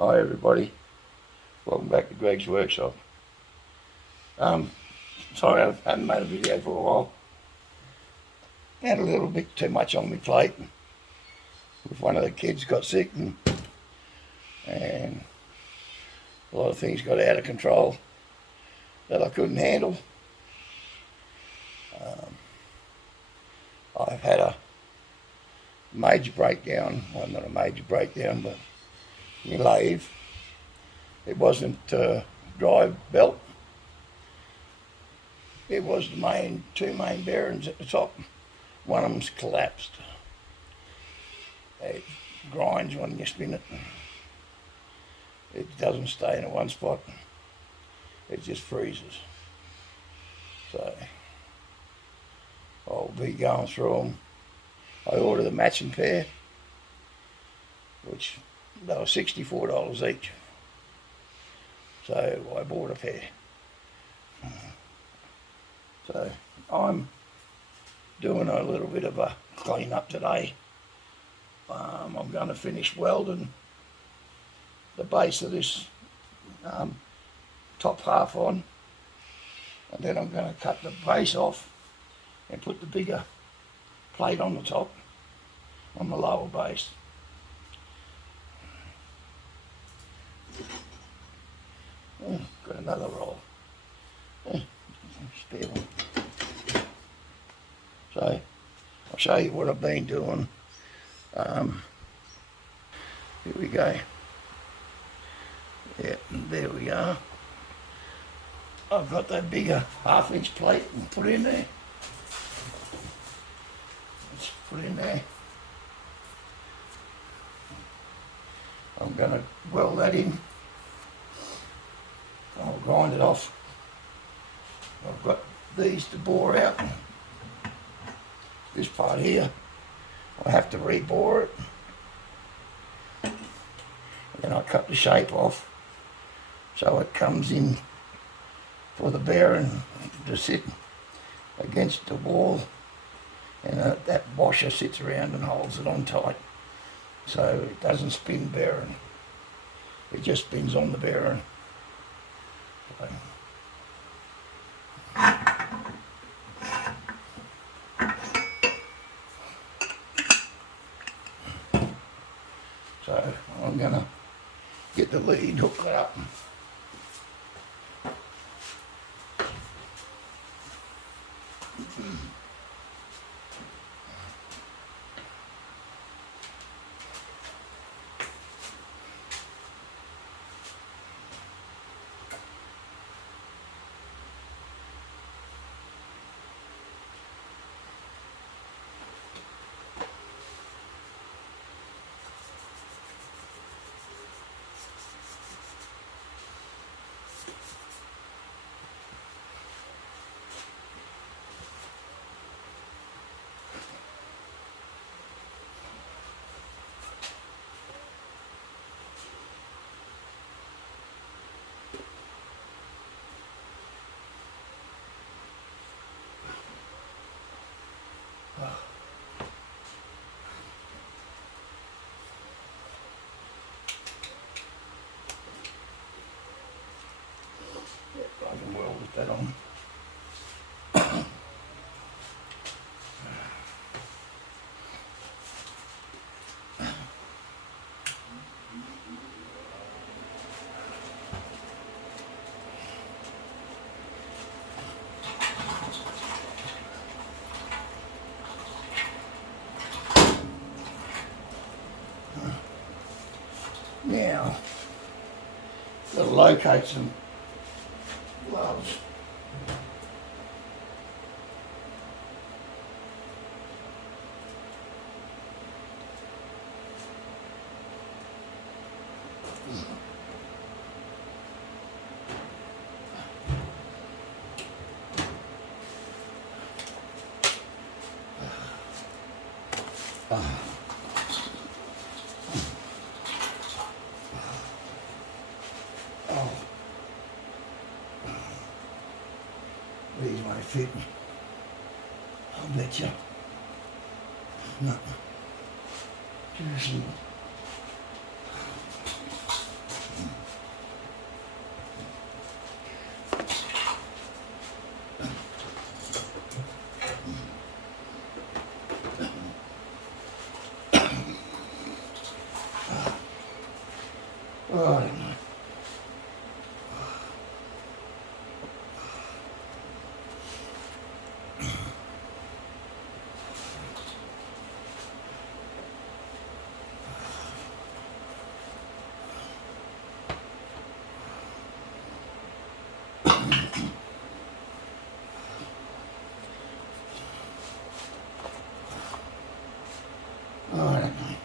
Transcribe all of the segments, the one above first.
Hi everybody, welcome back to Greg's Workshop. Sorry I haven't made a video for a while. Had a little bit too much on my plate. If one of the kids got sick and a lot of things got out of control that I couldn't handle. I've had a major breakdown, well not a major breakdown, but my lathe. It wasn't drive belt. It was the two main bearings at the top. One of them's collapsed. It grinds when you spin it. It doesn't stay in one spot. It just freezes. So I'll be going through them. I ordered a matching pair, which they were $64 each. So I bought a pair. So I'm doing a little bit of a clean up today. I'm going to finish welding the base of this top half on, and then I'm going to cut the base off and put the bigger plate on the top on the lower base. Got another roll. Spare one. So I'll show you what I've been doing. Here we go. Yeah, there we are. I've got that bigger half-inch plate and put in there. Let's put in there. I'm going to weld that in. I'll grind it off. I've got these to bore out. This part here, I have to rebore it. And then I cut the shape off so it comes in for the bearing to sit against the wall, and that washer sits around and holds it on tight so it doesn't spin bearing. It just spins on the bearing. So I'm going to get the lead hooked up. I can weld that on. Now, got to locate some gloves. These won't fit me. I'll bet you. No. Seriously. Oh, I don't know. Oh, I don't know.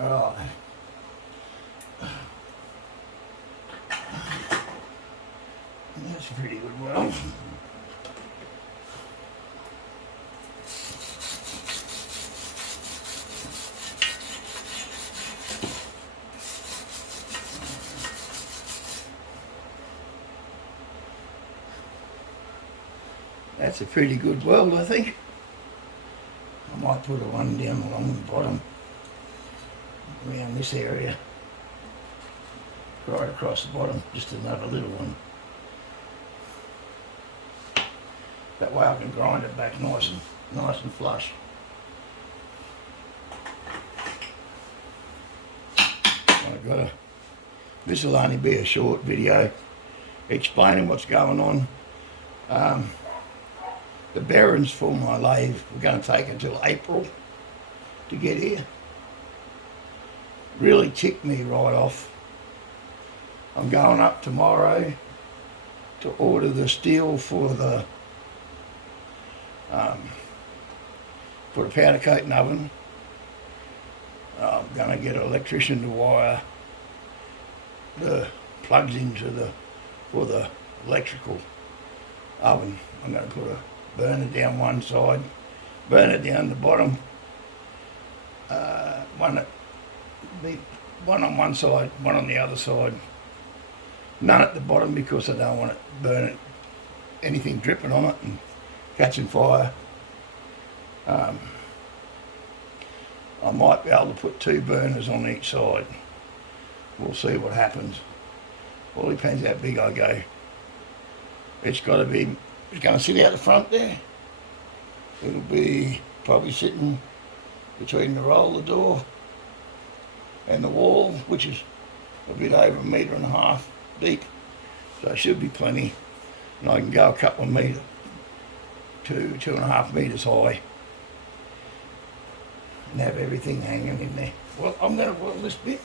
Oh, that's a pretty good well. That's a pretty good weld, I think. I might put a one down along the bottom, around this area, right across the bottom, just another little one. That way I can grind it back nice and flush. This will only be a short video explaining what's going on. The bearings for my lathe were going to take until April to get here. Really ticked me right off. I'm going up tomorrow to order the steel for the powder coating oven. I'm going to get an electrician to wire the plugs for the electrical oven. I'm going to put a burner down one side, burner down the bottom, one on one side, one on the other side. None at the bottom because I don't want it burning, anything dripping on it and catching fire. I might be able to put 2 burners on each side. We'll see what happens. All depends how big I go. It's going to sit out the front there. It'll be probably sitting between the roller door and the wall, which is a bit over 1.5 meters deep, so it should be plenty. And I can go a couple of metres, 2.5 metres high, and have everything hanging in there. Well, I'm going to weld this bit.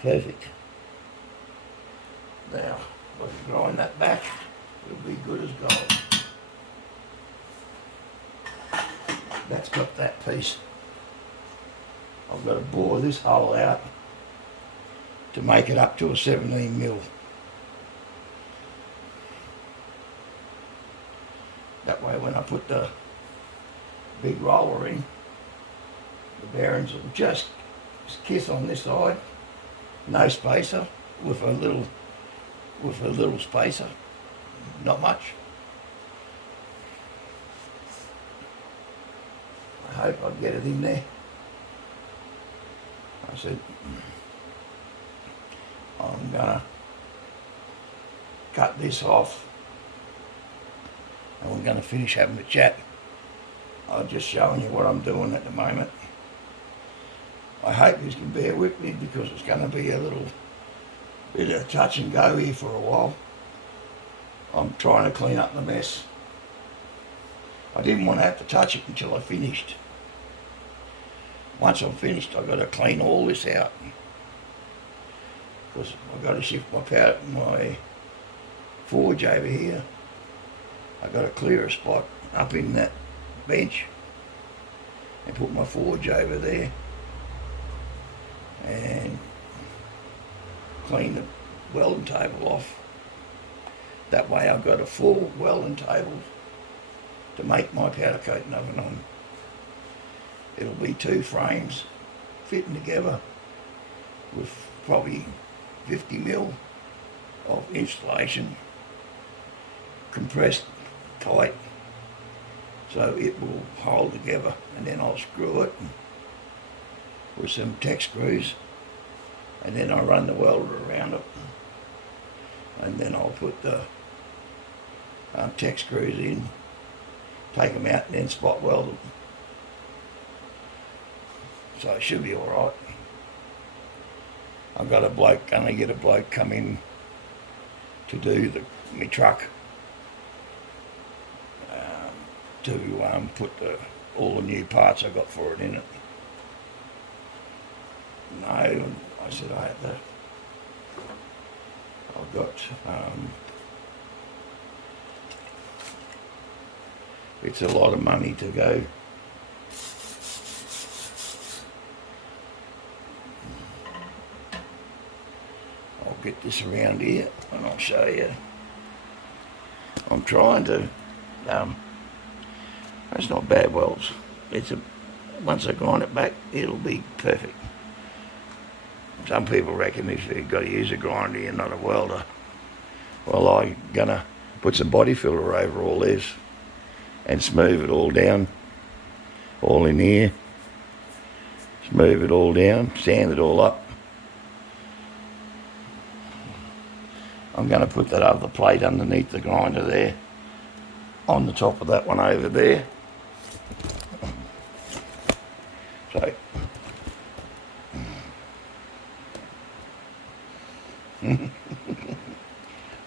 Perfect. Now, if I can grind that back, it'll be good as gold. That's got that piece. I've got to bore this hole out to make it up to a 17 mil. That way when I put the big roller in, the bearings will just kiss on this side. No spacer, with a little spacer, not much. I hope I get it in there. I said, I'm gonna cut this off and we're gonna finish having a chat. I'm just showing you what I'm doing at the moment. I hope you can bear with me because it's going to be a little bit of touch and go here for a while. I'm trying to clean up the mess. I didn't want to have to touch it until I finished. Once I'm finished, I've got to clean all this out because I've got to shift my forge over here. I've got to clear a spot up in that bench and put my forge over there and clean the welding table off. That way I've got a full welding table to make my powder coating oven on. It'll be 2 frames fitting together with probably 50 mil of insulation, compressed tight so it will hold together, and then I'll screw it with some Tek screws, and then I run the welder around it, and then I'll put the Tek screws in, take them out, and then spot weld them. So it should be all right. I've got gonna get a bloke come in to do my truck, to put all the new parts I got for it in it. No, I said I had that. I've got, it's a lot of money to go. I'll get this around here and I'll show you. I'm trying to, it's not bad welds. Once I grind it back, it'll be perfect. Some people reckon if you've got to use a grinder, you're not a welder. Well, I'm gonna put some body filler over all this and smooth it all down, all in here. Smooth it all down, sand it all up. I'm gonna put that other plate underneath the grinder there, on the top of that one over there. So,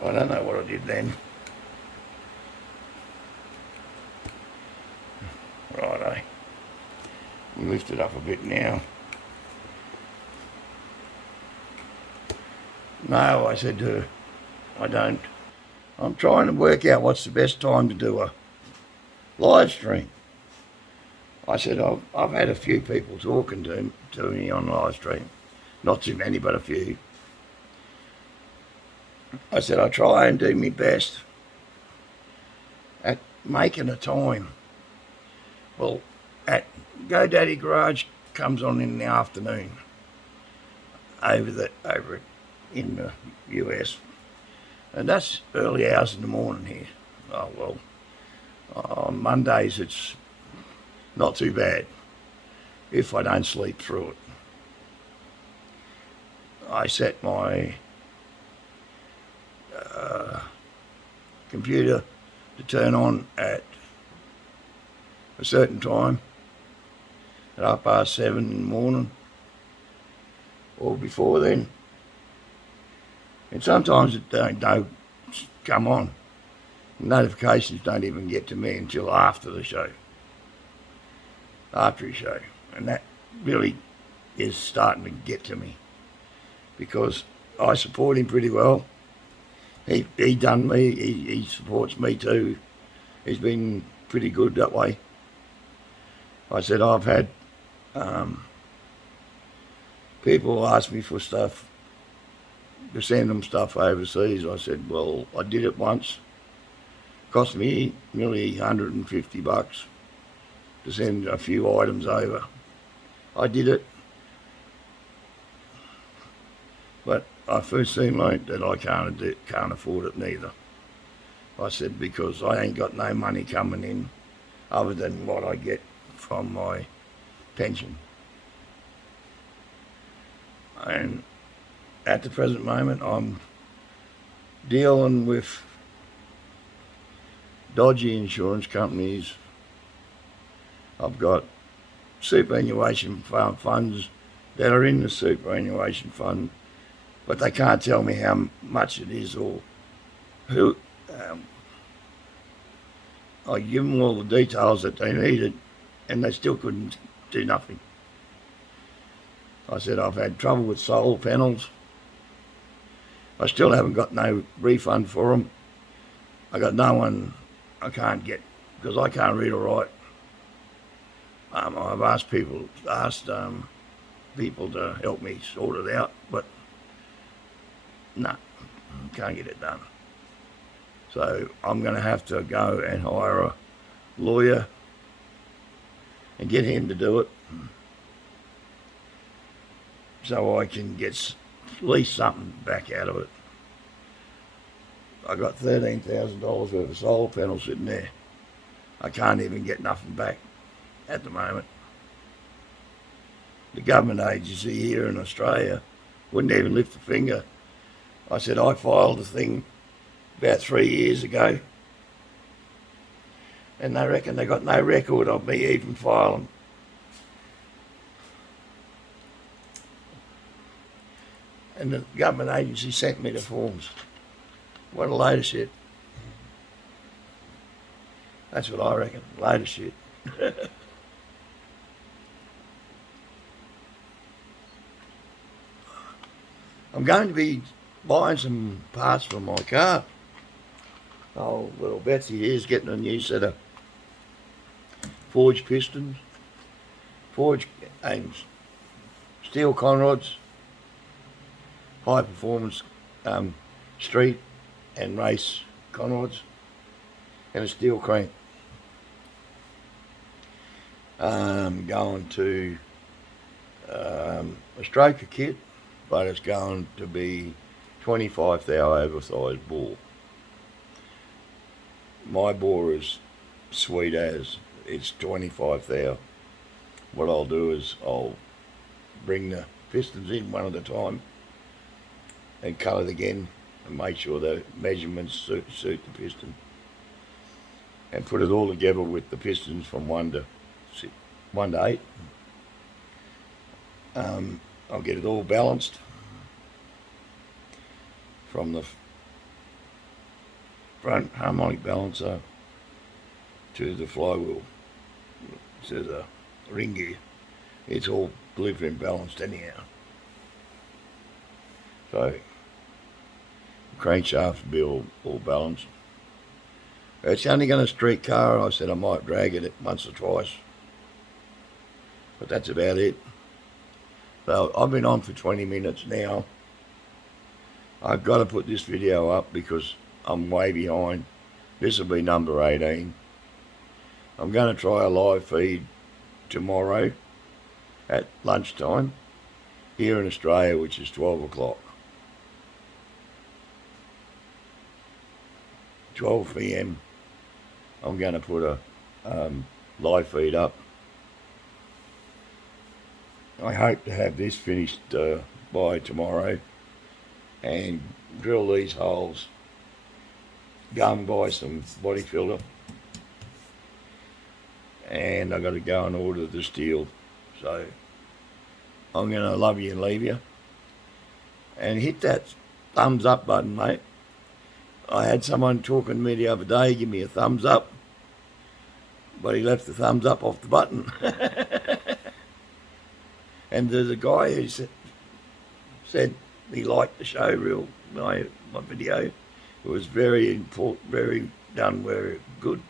I don't know what I did then. Righto. We lift it up a bit now. No, I said to her, I'm trying to work out what's the best time to do a live stream. I said I've had a few people talking to me on live stream. Not too many, but a few. I said I try and do my best at making a time. Well, at GoDaddy Garage comes on in the afternoon over in the US, and that's early hours in the morning here. Oh well, on Mondays it's not too bad if I don't sleep through it. I set my computer to turn on at a certain time, at 7:30 in the morning, or before then. And sometimes it don't come on. Notifications don't even get to me until after the show, after his show. And that really is starting to get to me, because I support him pretty well. He done me, he supports me too. He's been pretty good that way. I said I've had people ask me for stuff, to send them stuff overseas. I said, well, I did it once. Cost me nearly $150 to send a few items over. I did it, but I first soon learnt that I can't afford it neither. I said, because I ain't got no money coming in other than what I get from my pension. And at the present moment, I'm dealing with dodgy insurance companies. I've got superannuation funds that are in the superannuation fund, but they can't tell me how much it is or who. I give them all the details that they needed, and they still couldn't do nothing. I said I've had trouble with solar panels. I still haven't got no refund for them. I got no one I can't get, because I can't read or write. I've asked people to help me sort it out, but no, can't get it done. So I'm going to have to go and hire a lawyer and get him to do it, so I can get at least something back out of it. I got $13,000 worth of solar panels sitting there. I can't even get nothing back at the moment. The government agency here in Australia wouldn't even lift a finger. I said I filed a thing about 3 years ago, and they reckon they got no record of me even filing. And the government agency sent me the forms. What a load of shit. That's what I reckon, a load of shit. I'm going to be buying some parts for my car. Oh, little Betsy here's getting a new set of forged pistons, forged and steel conrods, high performance street and race conrods, and a steel crank. Going to a stroker kit, but it's going to be 25 thou oversized bore. My bore is sweet as, it's 25 thou. What I'll do is I'll bring the pistons in one at a time and cut it again and make sure the measurements suit the piston, and put it all together with the pistons from 1 to 8. I'll get it all balanced from the front harmonic balancer to the flywheel to the ring gear. It's all blueprint balanced anyhow. So crankshaft will be all balanced. It's only going to street car, and I said I might drag it once or twice. But that's about it. So I've been on for 20 minutes now. I've got to put this video up because I'm way behind. This will be number 18. I'm going to try a live feed tomorrow at lunchtime here in Australia, which is 12 o'clock. 12 p.m. I'm going to put a live feed up. I hope to have this finished by tomorrow and drill these holes, go and buy some body filter, and I've got to go and order the steel. So I'm going to love you and leave you, and hit that thumbs up button, mate. I had someone talking to me the other day, give me a thumbs up, but he left the thumbs up off the button. And there's a guy who said he liked the show, my video. It was very important, very good.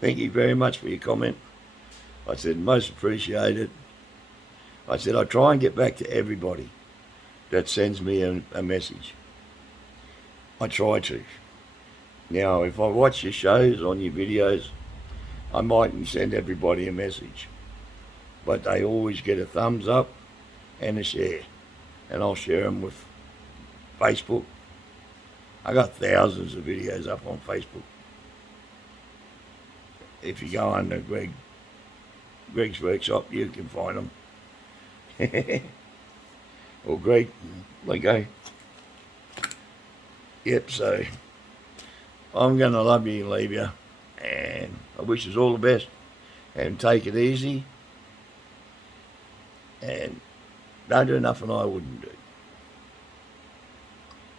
Thank you very much for your comment. I said, most appreciated. I said, I try and get back to everybody that sends me a message. I try to. Now, if I watch your shows on your videos, I mightn't send everybody a message. But they always get a thumbs up and a share. And I'll share them with Facebook. I got thousands of videos up on Facebook. If you go under Greg's Workshop, you can find them. Or Greg, Lego. Yep, so I'm going to love you and leave you. And I wish you all the best. And take it easy. And don't do nothing I wouldn't do.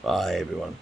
Bye, everyone.